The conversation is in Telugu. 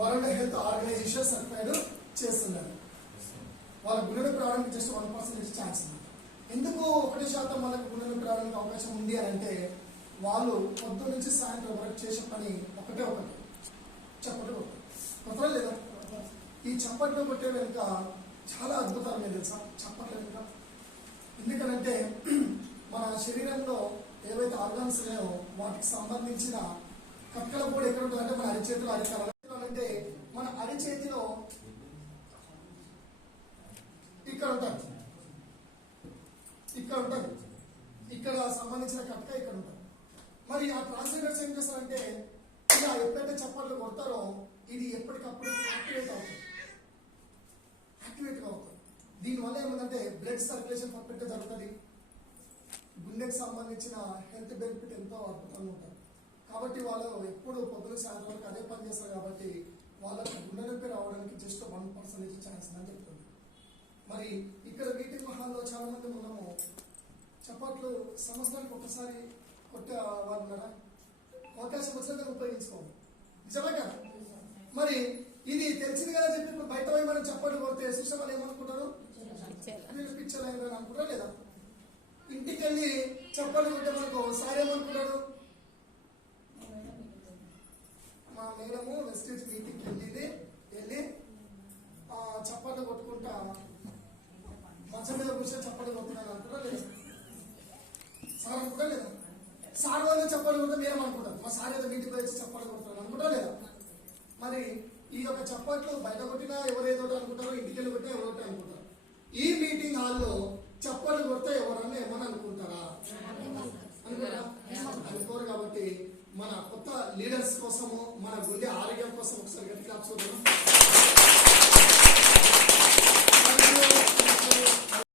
వరల్డ్ హెల్త్ ఆర్గనైజేషన్ సర్టిఫైడ్ చేస్తున్నారు. వాళ్ళ గుండె నొప్పి రావడానికి జస్ట్ 1% ఛాన్స్ ఉంది. ఎందుకు 1% వాళ్ళకి గుండె నొప్పి రావడానికి అవకాశం ఉంది అని అంటే వాళ్ళు పొద్దు నుంచి సాయంత్రం వరకు చేసే పని ఒకటే చప్పట్లు కొట్టడం లేదా. ఈ చప్పట్లు కొట్టే వెనుక చాలా అద్భుతాలు మీరు తెలుసా చప్పట్ల వెనుక. ఎందుకనంటే మన శరీరంలో ఏవైతే ఆర్గాన్స్ ఉన్నాయో వాటికి సంబంధించిన కక్కల కూడా ఎక్కడ ఉంటుందంటే మన అరిచేతిలో అరికాలు అంటే మన అరిచేతిలో ఇక్కడ ఉంటుంది, ఇక్కడ సంబంధించిన కట్క ఇక్కడ ఉంటుంది. మరి ఆ ట్రాన్స్లేటర్స్ ఏం చేస్తారంటే ఇలా ఎప్పుడైతే చప్పట్లు కొడతారో ఇది ఎప్పటికప్పుడు యాక్టివేట్గా అవుతుంది. దీనివల్ల ఏమిటంటే బ్లడ్ సర్క్యులేషన్ పర్ఫెక్ట్గా జరుగుతుంది. గుండెకి సంబంధించిన హెల్త్ బెనిఫిట్ ఎంతో అద్భుతంగా ఉంటుంది. కాబట్టి వాళ్ళు ఎప్పుడు పొద్దున సాయంత్రం వరకు అదే పని చేస్తారు. కాబట్టి వాళ్ళకి గుండె నొప్పి రావడానికి జస్ట్ 1% ఛాన్స్ అని చెప్తుంది. మరి ఇక్కడ మీటింగ్ హాల్లో చాలా మంది ఉన్నాము. చప్పట్లు సంవత్సరానికి ఒకసారి కొట్టే వాళ్ళు ఉన్నారా? అవకాశం వచ్చినా ఉపయోగించుకోండి. నిజమే కదా? మరి ఇది తెలిసింది కదా చెప్పి ఇప్పుడు బయట పోయి మనం చప్పట్లు కొడితే చూసే వాళ్ళు ఏమనుకుంటారు? వీళ్ళు పిక్చర్ అయిందని అనుకుంటారా లేదా? ఇంటికి వెళ్ళి చప్పట్లు కొట్టే మనకు సార్ ఏమనుకుంటాడు? మా మేడము వెస్టేజ్ మీటింగ్కి వెళ్ళి చప్పట్లు కొట్టుకుంటా మంచం మీద కూర్చొని చప్పట్లు కొడుతున్నాను అనుకుంటా లేదా? సార్ అనుకుంటా లేదా? సార్ వాళ్ళు చప్పట్లు కొడితే మేము అనుకుంటాం మా సార్ ఏదో ఇంటికి వచ్చి చప్పట్లు కొడుతున్నాను అనుకుంటా లేదా? మరి ఈ యొక్క చప్పట్లు బయట కొట్టినా ఎవరేదో అనుకుంటారో, ఇంటికి వెళ్ళి కొట్టినా ఎవరో అనుకుంటారు. ఈ మీటింగ్ హాల్లో చప్పట్లు కొడితే ఎవరన్నా ఏమని అనుకుంటారా? అనుకోరు. కాబట్టి మన కొత్త లీడర్స్ కోసము, మన గుండె ఆరోగ్యం కోసం ఒకసారి గట్టి క్లాప్స్